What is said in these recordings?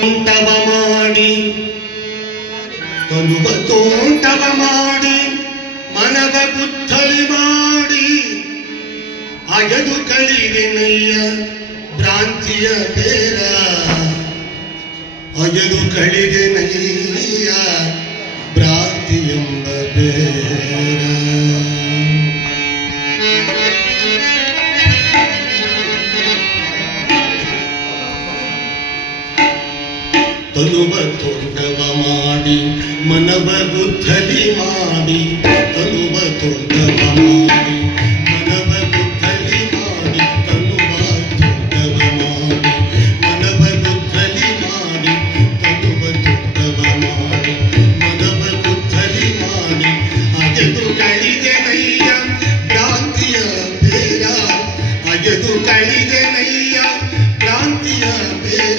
ತೋಂಟವ ಮಾಡಿ ತನುವ ತೋಂಟವ ಮಾಡಿ ಮನವ ಬುದ್ಧಲಿ ಮಾಡಿ ಅಗದು ಕಳಿಗೆ ನಯ್ಯ ಭ್ರಾಂತಿಯ ಬೇರ ಅಗದು ಕಳಿಗೆ ನಯ್ಯ ಭ್ರಾಂತಿಯೆಂಬ ಬೇರ ತನುವ ತೋಂಟವ ಮಾಡಿ ಮನವ ಬುದ್ಧಲಿ ಮಾಡಿ ತನುವ ತೋಂಟವ ಮಾಡಿ ಮನವ ಬುದ್ಧಲಿ ಮಾಡಿ ತನುವ ತೋಂಟವ ಮಾಡಿ ಮನವ ಬುದ್ಧಲಿ ಮಾಡಿ ತನುವ ತೋಂಟವ ಮಾಡಿ ಮನವ ಬುದ್ಧಲಿ ಮಾಡಿ ಅಗೆದು ಕಳಿದೆ ನಯ್ಯ ಭ್ರಾಂತಿಯ ಬೇರ ಅಗೆದು ಕಳಿದೆ ನಯ್ಯ ಭ್ರಾಂತಿಯ ಬೇರ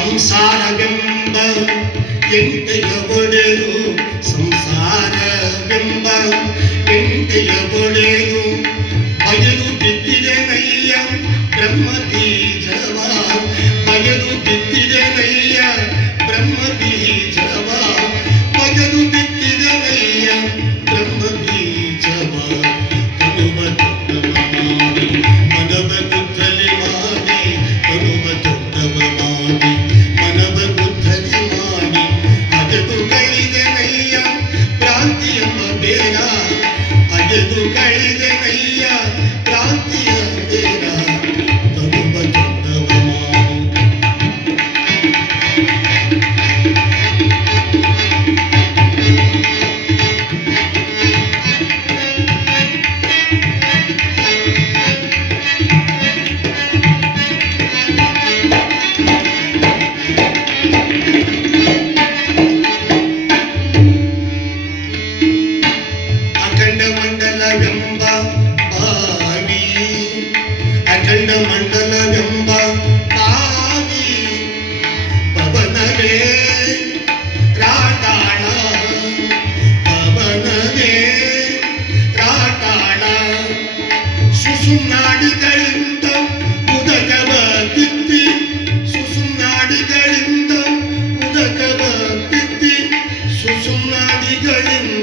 ಸಂಸಾರವೆಂಬ ಎಂಟೆಯ ಒಡೆದು ಸಂಸಾರವೆಂಬ ಎಂಟೆಯ ಒಡೆದು ಬಯಲು ಬಿದ್ದಿದೆ ನಯ್ಯ ಬ್ರಹ್ಮ ಬೀಜವ ಬಯಲು ಬಿದ್ದಿದೆ ನಯ್ಯ ಬ್ರಹ್ಮ ಬೀಜವ ಬಯಲು ಬಿದ್ದಿದೆ ನಯ್ಯ ಬ್ರಹ್ಮ ಬೀಜವ ತನುವ ತೋಂಟವ ಮಾಡಿ ಮನವ ಬುದ್ಧಲಿ ಮಾಡಿ ತನುವ ತೋಂಟವ ಮಾಡಿ ಮನವ ಬುದ್ಧಲಿ ಮಾಡಿ ಅಗೆದು ಕಳಿದೆ ನಯ್ಯ ಭ್ರಾಂತಿಯೆಂಬ ಬೇರ ಅಗೆದು ಕಳಿದೆ ನಯ್ಯ ಭ್ರಾಂತಿಯ ಬೇರ ತನುವ ತೋಂಟವ ಮಾಡಿ ಅಖಂಡ ಮಂಡಲವೆಂಬ ಬಾವಿ ಅಖಂಡ ಮಂಡಲವೆಂಬ ಬಾವಿ ಪವನವೇ ರಾಟಾಳ ಪವನವೇ ರಾಟಾಳ ಸುಸುನಾಡಿಗಳಿಂದ ಉದಕವ ಬಿತ್ತಿ ಸುಸುನಾಡಿಗಳಿಂದ ಉದಕವ ಬಿತ್ತಿ ಸುಸುನಾಡಿಗಳಿಂದ